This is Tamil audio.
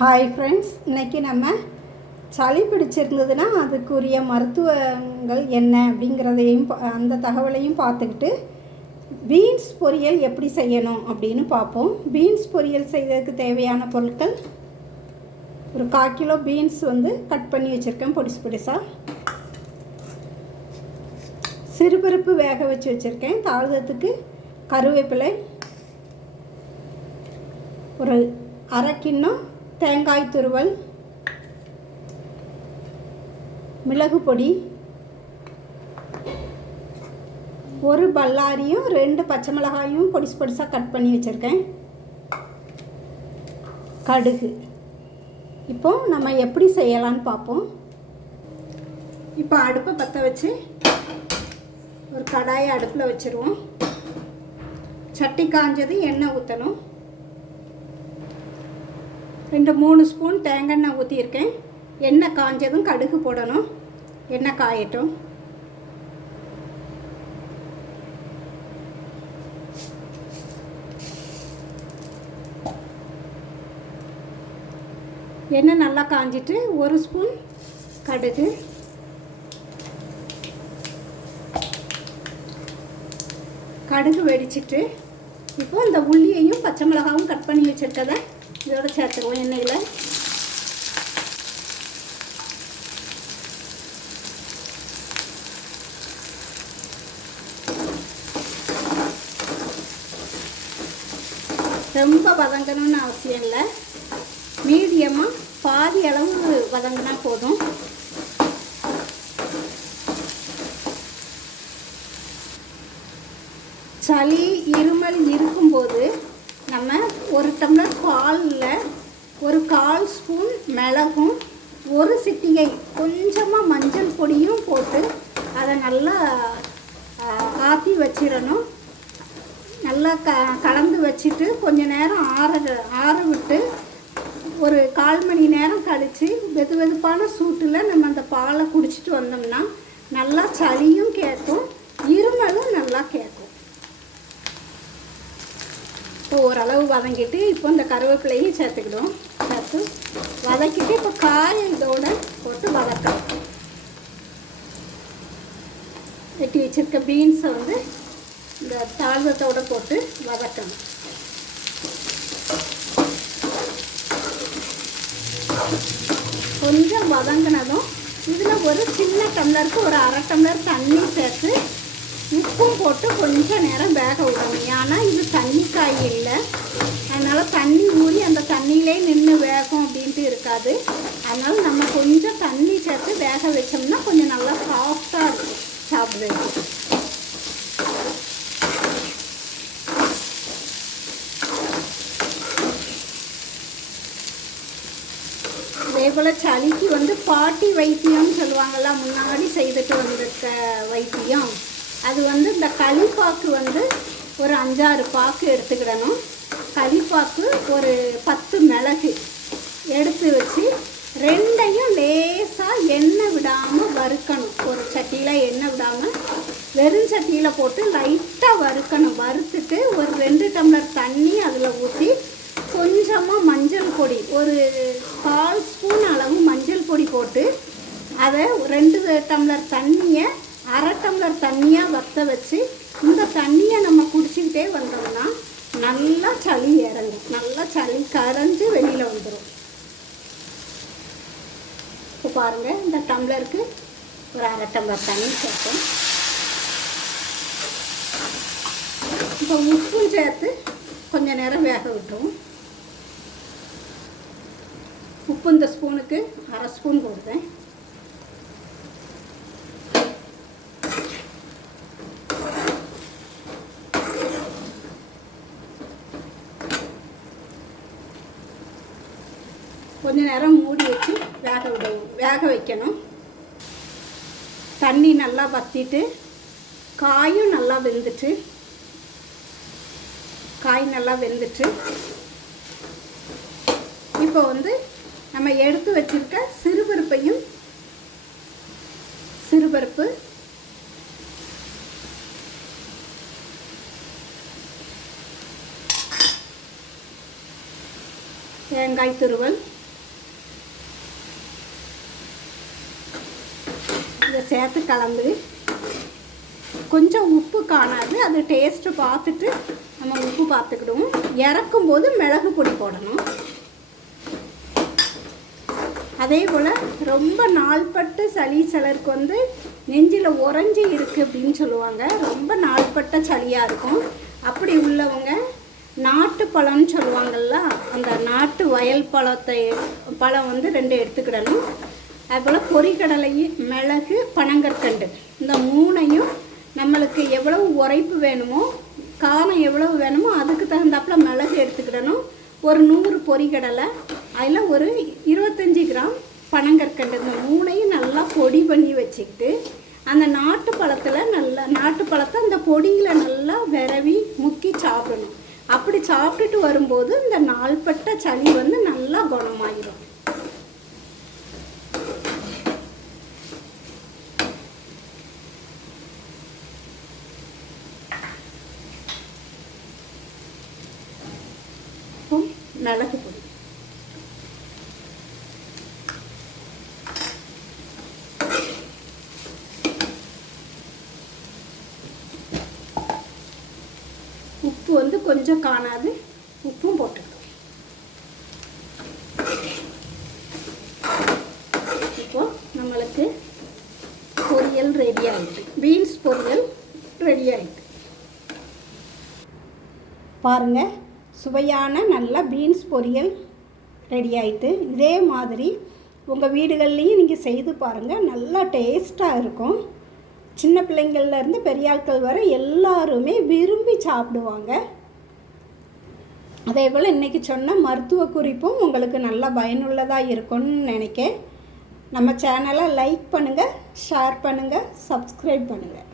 ஹாய் ஃப்ரெண்ட்ஸ், இன்றைக்கி நம்ம சளி பிடிச்சிருந்ததுன்னா அதுக்குரிய மருத்துவங்கள் என்ன அப்படிங்கிறதையும் அந்த தகவலையும் பார்த்துக்கிட்டு பீன்ஸ் பொரியல் எப்படி செய்யணும் அப்படின்னு பார்ப்போம். பீன்ஸ் பொரியல் செய்வதற்கு தேவையான பொருட்கள்: ஒரு 1/4 கிலோ பீன்ஸ் கட் பண்ணி வச்சுருக்கேன் பொடிசு பொடிசாக. சிறுபருப்பு வேக வச்சு வச்சுருக்கேன். தாளிதத்துக்கு கருவேப்பிலை, ஒரு 1/2 கிண்ணம் தேங்காய் துருவல், மிளகு பொடி, ஒரு பல்லாரியும் 2 பச்சை மிளகாயும் பொடிசு பொடிசாக கட் பண்ணி வச்சுருக்கேன், கடுகு. இப்போ நம்ம எப்படி செய்யலான்னு பார்ப்போம். இப்போ அடுப்பை பற்ற வச்சு ஒரு கடாயை அடுப்பில் வச்சுருவோம். சட்டி காஞ்சது, எண்ணெய் ஊற்றணும். 2-3 ஸ்பூன் தேங்காய் எண்ணெய் ஊற்றியிருக்கேன். எண்ணெய் காஞ்சதும் கடுகு போடணும். எண்ணெய் காயட்டும். எண்ணெய் நல்லா காஞ்சிட்டு 1 ஸ்பூன் கடுகு, கடுகு வெடிச்சிட்டு இப்போ இந்த உள்ளியையும் பச்சை மிளகாவும் கட் பண்ணி வச்சுருக்கதை இதோட சேர்த்துக்குவோம் எண்ணெயில். ரொம்ப வதங்கணும்னு அவசியம் இல்லை, மீடியமாக பாதி அளவு வதங்கினா போதும். சளி இருமல் இருக்கும்போது நம்ம 1 டம்ளர் பாலில் ஒரு 1/4 ஸ்பூன் மிளகும் 1 சிட்டிகை கொஞ்சமாக மஞ்சள் பொடியும் போட்டு அதை நல்லா ஆற்றி வச்சிடணும். நல்லா கலந்து வச்சுட்டு கொஞ்சம் நேரம் ஆற விட்டு ஒரு 1/4 மணி நேரம் கழித்து வெதுவெதுப்பான சூட்டில் நம்ம அந்த பாலை குடிச்சிட்டு வந்தோம்னா நல்லா சளியும் கேட்கும், இருமலும் நல்லா கேட்கும். இப்போ ஓரளவு வதங்கிட்டு இப்போ இந்த கருவேப்பிலையும் சேர்த்துக்கிடும். சேர்த்து வதக்கிட்டு இப்போ காயை இதோட போட்டு வதக்கணும். வெட்டி வச்சுருக்க பீன்ஸை இந்த தாழ்வத்தோடு போட்டு வதக்கணும். கொஞ்சம் வதங்கினதும் இதில் ஒரு சின்ன டம்ளருக்கு ஒரு 1/2 டம்ளர் தண்ணி சேர்த்து உப்பும் போட்டு கொஞ்சம் நேரம் வேக விடணும். ஏன்னா இது தண்ணி காய் இல்லை, அதனால் தண்ணி ஊறி அந்த தண்ணியிலே நின்று வேகும் அப்படின்ட்டு இருக்காது. அதனால் நம்ம கொஞ்சம் தண்ணி சேர்த்து வேக வச்சோம்னா கொஞ்சம் நல்லா சாஃப்டாக இருக்கும் சாப்பிடுறது. அதே போல் சளிக்கு பாட்டி வைத்தியம்னு சொல்லுவாங்கள்ல, முன்னாடி செய்துட்டு வந்திருக்க வைத்தியம், அது இந்த களிப்பாக்கு ஒரு 5-6 பாக்கு எடுத்துக்கிடணும். களிப்பாக்கு ஒரு 10 மிளகு எடுத்து வச்சு 2யும் லேசாக எண்ணெய் விடாமல் வறுக்கணும். ஒரு சட்டியில் எண்ணெய் விடாமல் வெறும் சட்டியில் போட்டு லைட்டாக வறுக்கணும். வறுத்துட்டு ஒரு 2 டம்ளர் தண்ணி அதில் ஊற்றி கொஞ்சமாக மஞ்சள் பொடி, ஒரு 1/4 ஸ்பூன் அளவு மஞ்சள் பொடி போட்டு அதை 2 டம்ளர் தண்ணியை 1/2 டம்ளர் தண்ணியாக வற்ற வச்சு இந்த தண்ணியை நம்ம குடிச்சிக்கிட்டே வந்தோம்னா நல்லா சளி இறங்கும், நல்லா சளி கரைஞ்சி வெளியில் வந்துடும். இப்போ பாருங்கள், இந்த டம்ளருக்கு ஒரு 1/2 டம்ளர் தண்ணி சேர்த்தோம். இப்போ உப்பும் சேர்த்து கொஞ்சம் நேரம் வேக விட்டுருவோம். உப்பு இந்த ஸ்பூனுக்கு 1/2 ஸ்பூன் போடுறேன். கொஞ்ச நேரம் மூடி வச்சு வேக வைக்கணும். தண்ணி நல்லா வற்றிட்டு காயும் நல்லா வெந்துட்டு இப்போ நம்ம எடுத்து வச்சிருக்க சிறுபருப்பு தேங்காய் துருவல், சேர்த்து கலந்து கொஞ்சம் உப்பு காணாது, அது டேஸ்ட்டு பார்த்துட்டு நம்ம உப்பு பார்த்துக்கிடுவோம். இறக்கும்போது மிளகு பொடி போடணும். அதே போல் ரொம்ப நாள்பட்ட சளி சிலருக்கு வந்து நெஞ்சில் உறைஞ்சி இருக்குது அப்படின்னு சொல்லுவாங்க. ரொம்ப நாள்பட்ட சளியாக இருக்கும். அப்படி உள்ளவங்க நாட்டு பழம்னு சொல்லுவாங்கள்ல, அந்த நாட்டு வயல் பழம் வந்து 2 எடுத்துக்கிடணும். அதுபோல் பொரிக்கடலை, மிளகு, பனங்கற்கண்டு, இந்த 3ஐயும் நம்மளுக்கு எவ்வளவு உரைப்பு வேணுமோ, காரம் எவ்வளவு வேணுமோ அதுக்கு தகுந்தாப்பில் மிளகு எடுத்துக்கிடணும். ஒரு 100 பொரிக்கடலை, அதில் ஒரு 25 கிராம் பனங்கற்கண்டு, இந்த 3ஐயும் நல்லா பொடி பண்ணி வச்சுக்கிட்டு அந்த நாட்டு பழத்தை அந்த பொடியில் நல்லா விரவி முக்கி சாப்பிடணும். அப்படி சாப்பிட்டுட்டு வரும்போது இந்த நாள்பட்ட சளி வந்து நல்லா குணமாயிடும். மிளகு பொடி, உப்பு வந்து கொஞ்சம் காணாது, உப்பும் போட்டுக்கலாம். இப்போ நம்மளுக்கு பொரியல் ரெடி ஆகிட்டு, பீன்ஸ் பொரியல் ரெடி ஆகிட்டு. பாருங்கள், சுவையான நல்ல பீன்ஸ் பொரியல் ரெடி ஆகிட்டு. இதே மாதிரி உங்கள் வீடுகள்லேயும் நீங்கள் செய்து பாருங்கள், நல்லா டேஸ்ட்டாக இருக்கும். சின்ன பிள்ளைங்கள்லேருந்து பெரிய ஆட்கள் வரை எல்லாருமே விரும்பி சாப்பிடுவாங்க. அதே போல் இன்றைக்கி சொன்ன மருத்துவ குறிப்பும் உங்களுக்கு நல்லா பயனுள்ளதாக இருக்கும்னு நினைக்கிறேன். நம்ம சேனலை லைக் பண்ணுங்கள், ஷேர் பண்ணுங்கள், சப்ஸ்கிரைப் பண்ணுங்கள்.